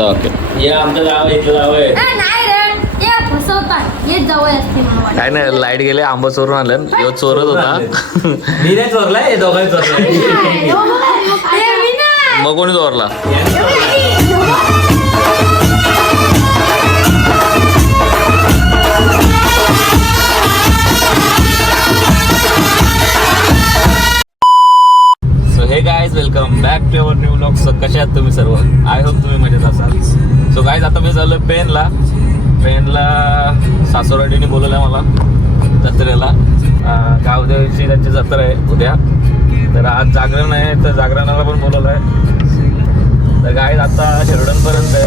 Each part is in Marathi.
होता वाक्य. ये आमचं गाव इथलं गाव आहे. नाही रे ते फसवतात येत जवळ असते मला वाटतं. काय नाही, लाईट गेले, आंबा चोरून आलं, यो चोरत होता. मी नाही चोरलाय, हे दोघांनी चोरलाय. अरे मी नाही. मग कोणी चोरला? यांनी चोरलाय. So hey guys, welcome back to our new vlog. So कसे आहात तुम्ही सर्व? आय होप तुम्ही मजेत असाल. सो गाईज, आता मी चाललो पेनला सासुरवाडीने बोलवलं आहे मला जत्रेला. गावदेवीची त्यांची जत्रा आहे उद्या, तर आज जागरण आहे, तर जागरणाला पण बोलवलं आहे. तर गाईज आता शिरडणपर्यंत आहे,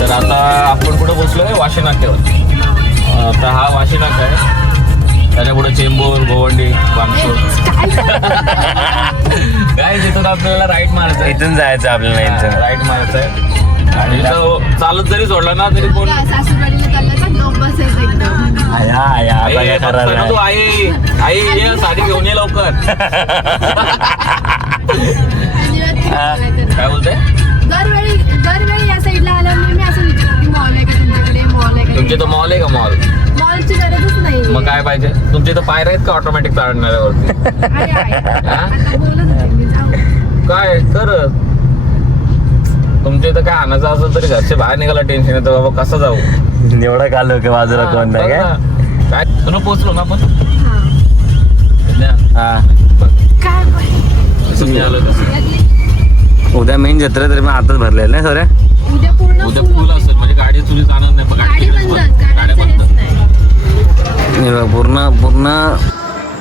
तर आता आपण कुठं बसलो आहे? वाशी नाक्यावर. तर हा वाशी नाका आहे, त्याच्या पुढे चेंबूर, गोवंडी, बामसूर. काय तिथून आपल्याला राईट मारायचं आहे. इथून जायचं आपल्याला. इथून राईट मारायचं आहे. आणि तो चालत जरी सोडला ना तरी कोण सासूबाईला चालला गप बसायचं एकदम. तू आई आई ये, साडी घेऊन ये लवकर. काय बोलते? दरवेळी या साईडला आल्यावर मी असं विचारते मॉल आहे का तुमच्याकडे, मॉल आहे का? तुमचे तर मॉल आहे का? मॉल मॉलची गरजच नाही. मग काय पाहिजे? तुमचे तर पायऱ्या आहेत का ऑटोमॅटिक चालणाऱ्यावरती? आता बोलत होते मी, जाऊ. काय कर तुमच्या इथं काय आणायचं असं तरी घरचे बाहेर निघाला टेन्शन येतं बाबा, कसं जाऊ? एवढं काल की बाजूला कोण नाही काय? काय तुला पोचलो ना आपण. हा, काय पण? कसं मी आलो कसं? उद्या मेन जत्रा तरी मग आताच भरलेलं नाही सर. उद्या पूर्ण उद्या फुल असेल म्हणजे गाडी तुझी जाणार नाही. पण गाडी बंद, गाड्या बंद. पूर्ण पूर्ण.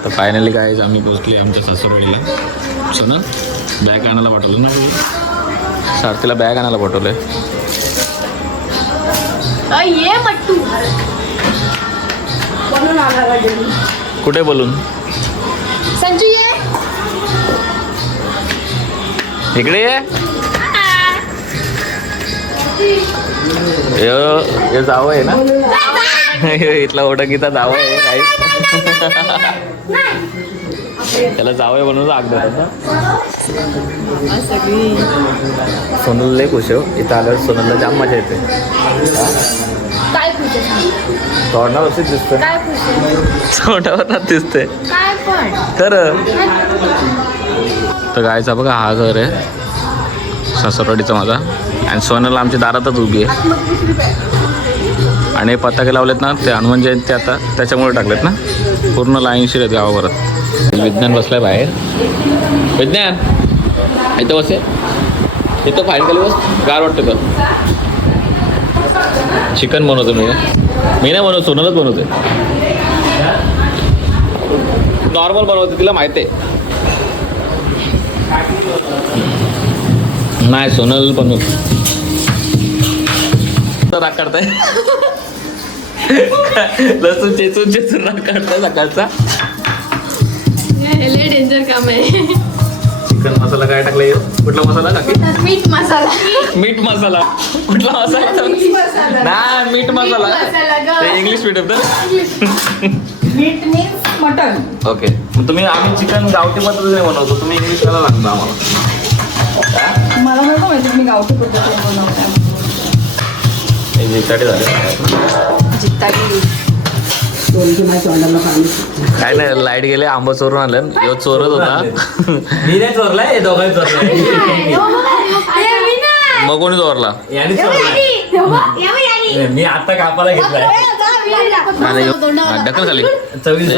तर फायनली काय आम्ही पोहोचली आमच्या सासूरवाडीला. सो ना बॅग आणायला पाठवलं ना बरोबर, सारथीला बॅग आणायला पाठवलंय. ये मट्टू बनून आला कुठे बोलून? संजू ये इकडे ये. हे जावं आहे ना, इथला ओळखीचा जावं आहे काही. त्याला जावं म्हणून आग सोनल लय खुश हो. इथं आल्यावर सोनलला जाम मजा येते. काय पूछे तोंडावरच दिसतं, काय पूछे तोंडावर दिसतंय काय पण खरं. तर गायचा बघा हा घर आहे सासरवाडीचा माझा, आणि सोनल आमच्या दारातच उभी आहे. आणि पताके लावलेत ना ते हनुमान जयंती आता त्याच्यामुळे टाकलेत ना, पूर्ण लाईनशीर आहेत गावाभरात. विज्ञान बसलाय बाहेर. विज्ञान इथं बसे, इथं फाईन खाली बस. गार वाटतं का? चिकन बनवतो मी नाही बनवतो, सोनलच बनवते. नॉर्मल बनवते, तिला माहिती आहे. नाही सोनल बनवते. राग काढताय लसूण चेचून चेचून राग काढताय सकाळचा. लय डेंजर काम आहे. चिकन मसाला काय टाकलाय? कुठला मसाला टाकी? मीठ मसाला. मीठ मसाला कुठला मसाला? नाही मीठ मसाला, ते इंग्लिश मीठ होतं. मीठ मीन्स मटन. ओके, मग तुम्ही आम्ही चिकन गावठी पद्धतीने बनवतो, तुम्ही इंग्लिश करायला लागतं आम्हाला. मला नव्हतं माहिती मी गावठी पद्धतीने बनवते. जिताडे झाले काय नाही, लाईट गेले, आंबा चोरून आलं, यो चोरत होता. मी नाही चोरलाय, हे दोघांनी चोरलाय. मग कोणी चोरला? यांनी चोरलाय. मी आता कापाला घेतलाय. ढकल खाली. चवीस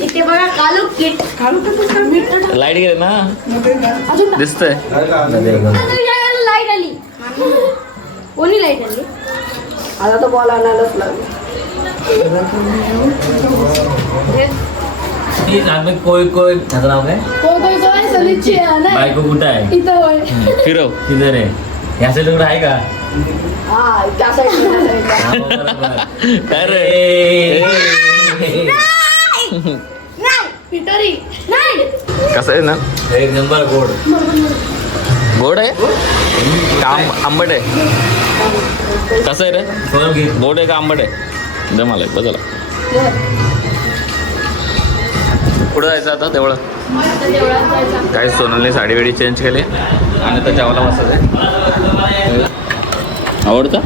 इथे बघा कालू किट. लाईट गेले ना, दिसतंय. लाईट आली. कोणी लाईट आली? आता तो बॉल आणायलाच लागला. कोय कोय त्याचं नाव काय? बायको कुठं आहे? फिरव. तिथं रे, ह्या साईड आहे का? काय रे? पिटोरी नाही. कसं आहे ना, एक नंबर गोड. गोड आहे का आंबट आहे? कसं आहे रे, सोनम घे. गोड आहे का आंबट आहे? जमाला बदला. पुढं जायचं आता तेवढं. काय सोनलने साडी वेडी चेंज केली आणि आता जेवायला बसायचं. आवडतं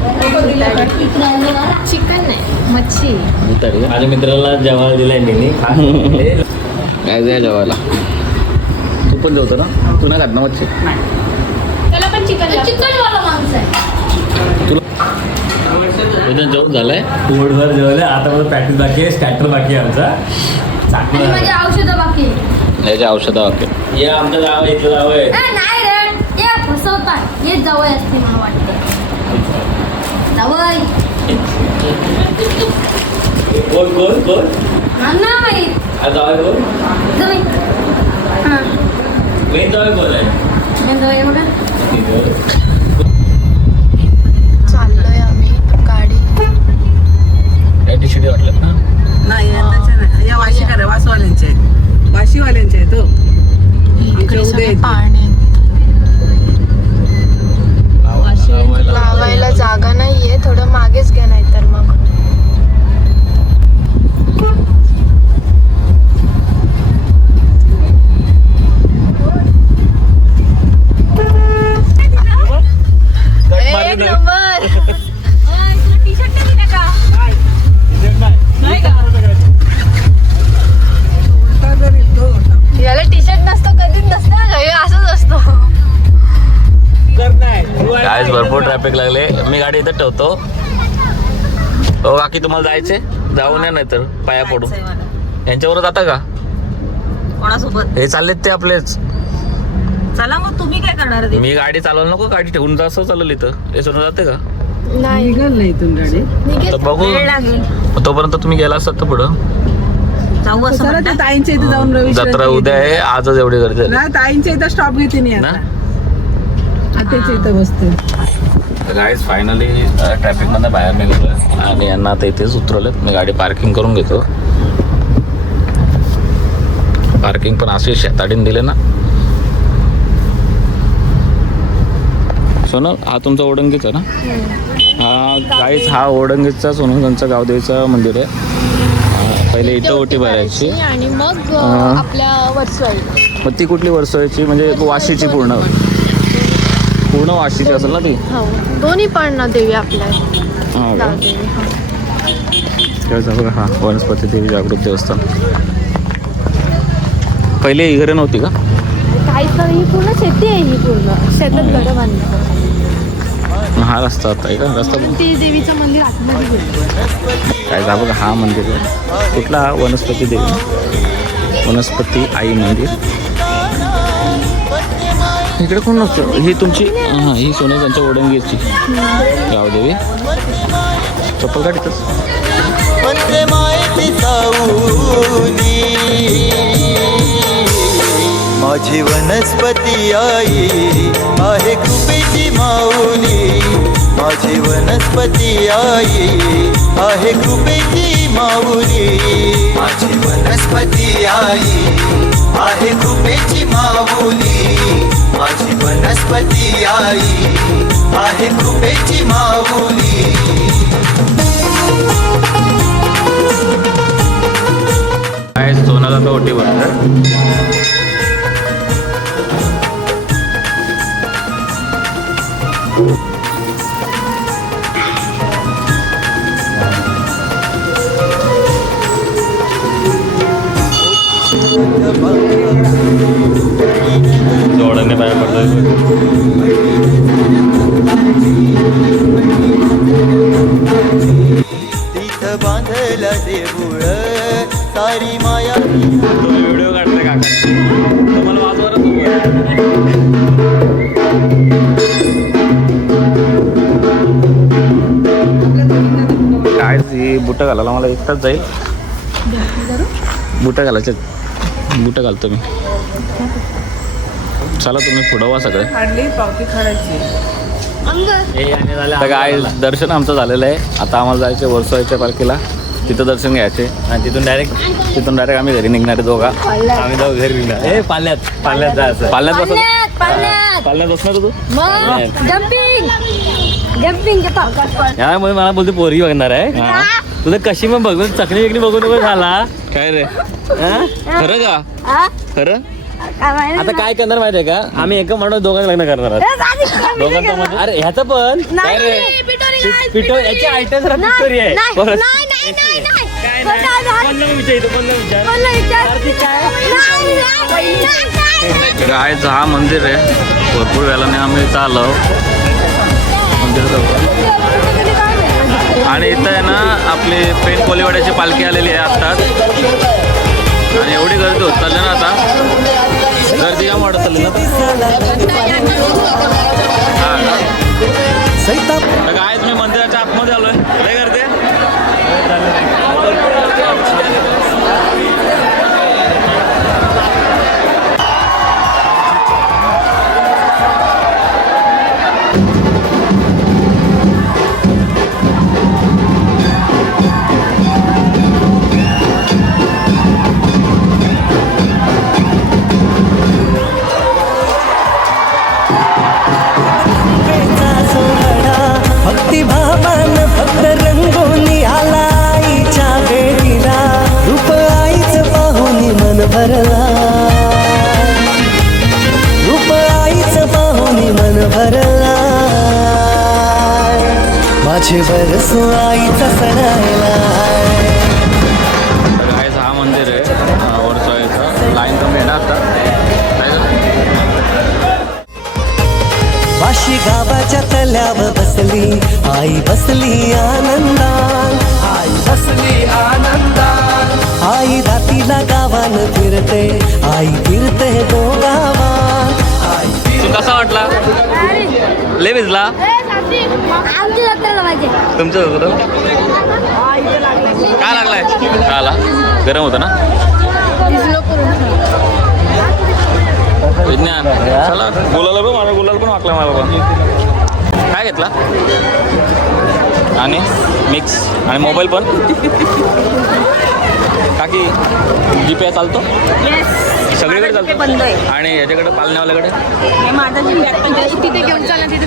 चिकन नाही, मच्छी. माझ्या मित्राला जेवायला दिलाय मी. काय जाय जेवायला. तू पण जेवतो ना? तू नाही खात ना मच्छी? त्याला पण चिकन वाला माणूस आहे. तुझं जेवण झालंय? पोटभर जेवलं. आता मला प्रॅक्टिस बाकी आहे, स्टॅटर बाकी आहे आमचा. आणि माझे औषधं बाकी आहे. याच्या औषधा वाक्य हे आमचं गाव आहे, इथलं गाव आहे. नाही रे, हे फसवतात. हे जवळ असते मला वाटतं. जवळ कोण कोण कोण ना माहित. जावं कोण? जवळ हां मेन जावं कोण आहे? जवळ एवढं चाललोय आम्ही गाडी. या टी-शर्ट वाटलं ना? नाही यांच्याच्या नाही. या वाशीकर आहे, वासवाल्यांचे आहेत. वाशीवाल्यांचे आहेत हो. इकडे उद्या सगळे येतील. पाणी आहे. लावायला जागा नाहीये, थोडं मागेच घ्या नाही तर मग. एक नंबर. याला टी शर्ट नसतो, कधीच नसतं का? हे असंच असतो. आज भरपूर ट्रॅफिक लागले. मी गाडी इथं ठेवतो. हो बाकी तुम्हाला जायचे जाऊन या, नाही तर पाया पडू. यांच्यावर जाता का? कोणासोबत हे चाललेत ते आपलेच. चला मग तुम्ही काय करणार आहे? मी गाडी चालवलं नको, गाडी ठेवून जा असं चाललं इथं. हे सोडून जाते का? नाही निघाल नाही इथून गाडी. निघेल. तर बघू. तोपर्यंत तुम्ही गेला असतात तर पुढं. जाऊ असं म्हणतात. ताईंच्या इथे जाऊन रवी जत्रा उद्या आहे, आजच एवढी गर्दी झाली. नाही, ताईंच्या इथं स्टॉप घेते नाही ना? आता. आत्याच्या इथं बसते. गाईज फायनली ट्रॅफिकमधनं बाहेर निघालो आणि यांना आता इथेच उतरवलेत. मी गाडी पार्किंग करून घेतो. पार्किंग पण अशी शेताडीन दिले ना. सोनल हा तुमचा ओढंगीचा ना? हा गाईज हा ओढंगीचा सोनलचं गावदेवीचं मंदिर आहे. पहिले इथं ओटी भरायची आणि मग आपल्या वर्सवाडी. मग ती कुठली वर्सोळीची म्हणजे वाशीची पूर्ण वाशीची असेल ना ती? हो, दोन्ही पण ना देवी आपल्या हा का? गावदेवी. हा. तेव्हाच बघा हा वनस्पती देवी जागृत देवस्थान. पहिले ही घरं नव्हती का? काही तर ही पूर्ण शेती आहे, ही पूर्ण शेतात घरं बांधतात. हा रस्ता होता का? रस्ता ती देवीचं मंदिर आतमध्ये गेलं. काय जा बघा हा मंदिर आहे. कुठला हा? वनस्पती देवी, वनस्पती आई मंदिर. इकडे कोण नसतं. ही तुमची हां ही सोने त्यांच्या ओढंगीची गावदेवी. चप्पल काढतच. माझी वनस्पती आई आहे कृपेची माऊली. माझी वनस्पती आई आहे कृपेची माऊली. माझी वनस्पती आई आहे कृपेची माऊली. माझी वनस्पती आई आहे कृपेची माऊली. काय सोनाला तर ओटी भरतात. जोडणे पाया पडतात. तिथं बांधला देऊळ सारी माया. तुम्ही व्हिडिओ काढताय का? तुम्हाला वाजवरच काय ही बुटं घालायला मला एक तास जाईल. बुटं घालायचे, बुटं घालतो मी. चला तुम्ही पुढं वा सगळे. काढली पावती काढायची. तर काय दर्शन आमचं झालेलं आहे. आता आम्हाला जायचं वर्सोळीच्या पालखीला. तिथं दर्शन घ्यायचे आणि तिथून डायरेक्ट आम्ही घरी निघणारे दोघा. आम्ही जाऊ घरी निघणार. ए पाल्यात जायचं. पाल्यात बसत पाण्यात पाल्यात बसणार तू. मग जम्पिंग यामुळे मला बोलते पोरगी बघणार आहे. हा. तुझं कशी मग बघून चकली बिकली बघून नको झाला. काय रे हा? खरं का खरं. आता काय करणार माहितीये का आम्ही एका माणूस दोघांना लग्न करणार आहोत. दोघांचं म्हणजे अरे ह्याचं पण काय रे पिठो याची आयटम जरा पिठोरी आहे. कोण विचार गायचं हा मंदिर आहे. भरपूर वेळाने आम्ही इथं आलो मंदिरात. आणि इथं आहे ना आपली पेन कोलीवाड्याची पालखी आलेली आहे आत्ताच. आणि एवढी गर्दी होत चालली ना आता. गर्दी का वाढत चालली ना तर काय तुम्ही मंदिराच्या आतमध्ये आलोय. लय गर्दी आहे. भक्तिभावान भक्त रंगोनी आला आईच्या भेटीला. रूप आईच पाहुनी मन भरला. रूप आईच पाहुनी मन भरला. माझे बरसू आईचा सणायला. गायचं हा मंदिर आहे वरचं इथं लाईन कमी आहे ना आता. वाशी गावाच्या तल्यावर बसली आई बसली आनंदात. आई बसली आनंदात. आई रातीला गावान फिरते आई फिरते गावात. तू कसा वाटला. लय भिजला आमची जत्रेला पाहिजे. तुमचं होतं काय लागलाय. काय आला गरम होतं ना. विज्ञान चला गुलाला पण मला गुलाल पण वाकला मला पण. काय घेतला आणि मिक्स आणि मोबाईल पण. काकी जीपे चालतो सगळीकडे चालतो. आणि याच्याकडे पालण्यावाल्याकडे तिथे घेऊन चालला तिथे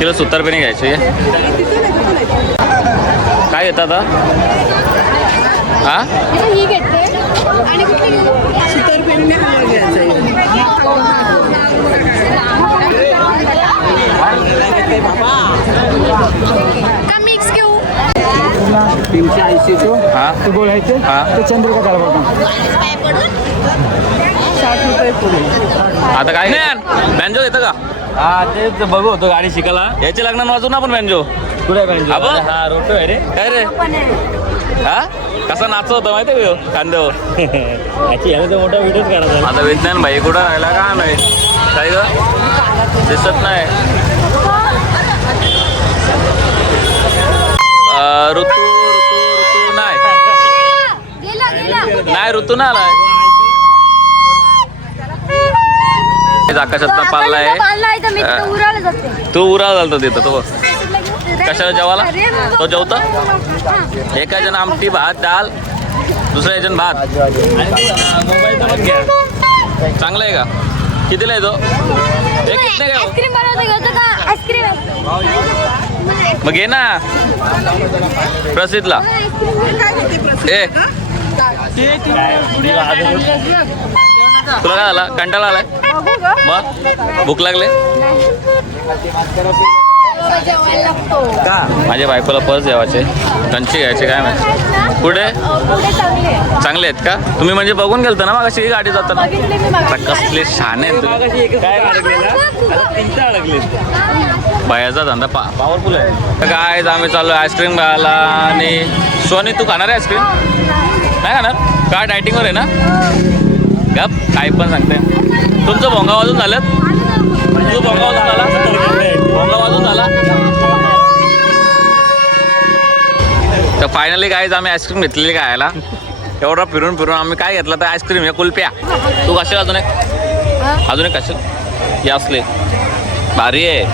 तिला सुतारपेणी घ्यायची. काय घेतात आता. हा ही घेते आणि कुठली घेऊ. सुतारपेणीने हवा घ्यायचा का मिक्स घेऊ. 380 हा ते बोलायचे हा ते चंद्रिका काढा बघा. 60 रुपये पुढे. आता काय नाही बँजो येतं का. हा तेच बघू होतो गाडी शिकायला. याची लग्न वाजू ना आपण बँजो. कुठे पाहिजे अबो. हा रोटो आहे रे. काय रे हा कसा नाचत होता माहिती आहे का कांद्यावर. याची याला तर मोठा व्हिडिओच काढायचा. आता विज्ञान भाई कुठं राहिला का नाही. काय ग दिसत नाही. ऋतू नाही नाही ऋतू नाही आलाय. आकाशात पाल्ला आहे. तू उराव झालतो तिथं तो कशाला जेवाला. तो जेवतो एका जण आमटी भात डाल दुसऱ्या जण भात. मोबाईलचा पण घ्या. चांगला आहे का. कितीला आहे तो. आईस्क्रीम बनवतो घेतो का. आईस्क्रीम मग घे ना प्रसिद्धला. ए तुला काय झाला कंटाळा आलाय. मग भूक लागले माझ्या बायकोला पर्स द्यावाचे कंची घ्यायचे काय माहिती. कुठे चांगले आहेत का. तुम्ही म्हणजे बघून गेलता ना मग अशी गाडी जाताना. कसले छान आहेत. काय अडकले बायाचा धंदा पॉवरफुल आहे. काय आम्ही चाललो आईस्क्रीम खायला. आणि सोनी तू खाणार आहे आईस्क्रीम. नाही खाणार का डायटिंगवर आहे ना. गप काही पण सांगते. तुमचं भोंगा वाजून झालं. तुझं भोंगा वाजून झाला. भोंगा वाजून झाला. तर फायनली गाईज आम्ही आईस्क्रीम घेतलेली खायला. एवढा फिरून फिरून आम्ही काय घेतलं तर आईस्क्रीम हे कुल्प्या. तू कसे अजून एक कसे हे असले भारी आहे.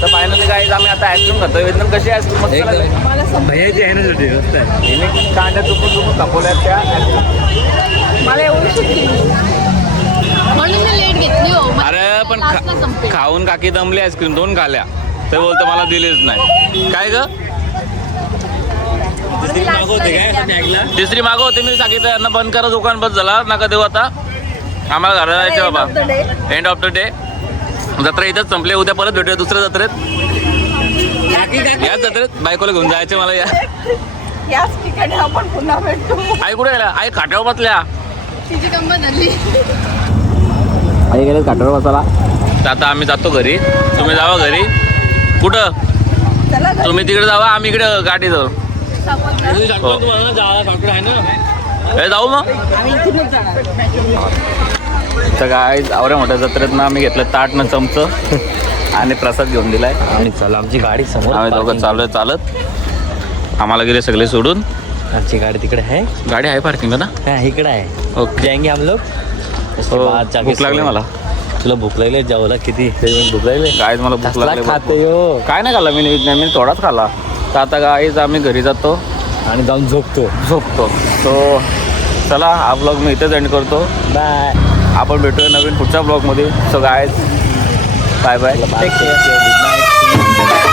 तर फायनली गाईज आम्ही आता आईस्क्रीम खातोय. वेदन कशी आईस्क्रीम मस्त लागली? भैयाची आहे ना छोटी मस्त आहे. हिने कांड्या चुकून कापवल्यात त्या मला एवढी शिकली म्हणून मी लेट घेतली हो. अरे पण खाऊन काकी दमली आईस्क्रीम 2 खाल्या ते बोलतो मला दिलीच नाही. काय ग तिसरी मागवते मी सांगितलं यांना बंद करा दुकान बंद झाला नका देऊ आता आम्हाला घराला जायचं बाबा. एंड ऑफ द डे जत्रा इथंच संपले. उद्या परत भेटूया दुसऱ्या जत्रेत. याच जत्रेत बायकोला घेऊन जायचे मला. याच ठिकाणी आपण पुन्हा भेटतो. आई कुठे गेल्या? आई खाट्यावर बसल्या. तिची कंबर धरली. आई गेले खाट्यावर बसायला. तर आता आम्ही जातो घरी. तुम्ही जावा घरी. कुठं? तुम्ही तिकडे जावा आम्ही इकडे गाडी जाऊ. हे जाऊ मग. तर काय आवऱ्या मोठ्या जत्रेत ना आम्ही घेतलं ताट न चमचं आणि प्रसाद घेऊन दिलाय. आणि चला आमची गाडी समोर. आम्ही दोघं चाललोय चालत. आम्हाला गेले सगळे सोडून. आमची गाडी तिकडे आहे. गाडी आहे पार्किंग ना? हा इकडे आहे. ओके जाएंगे हम लोग. भूक लागली मला. तुला भूक लागली जेवला किती भूक लागली काय मला भूक लागली. खाते हो काय नाही खाल्ला मी थोडाच खाल्ला. तर आता गाईज आम्ही घरी जातो आणि जाऊन झोपतो. सो चला हा ब्लॉग मी इथेच एंड करतो. बाय. आपण भेटूया नवीन पुढच्या ब्लॉगमध्ये. So guys bye bye. Take care. Good night.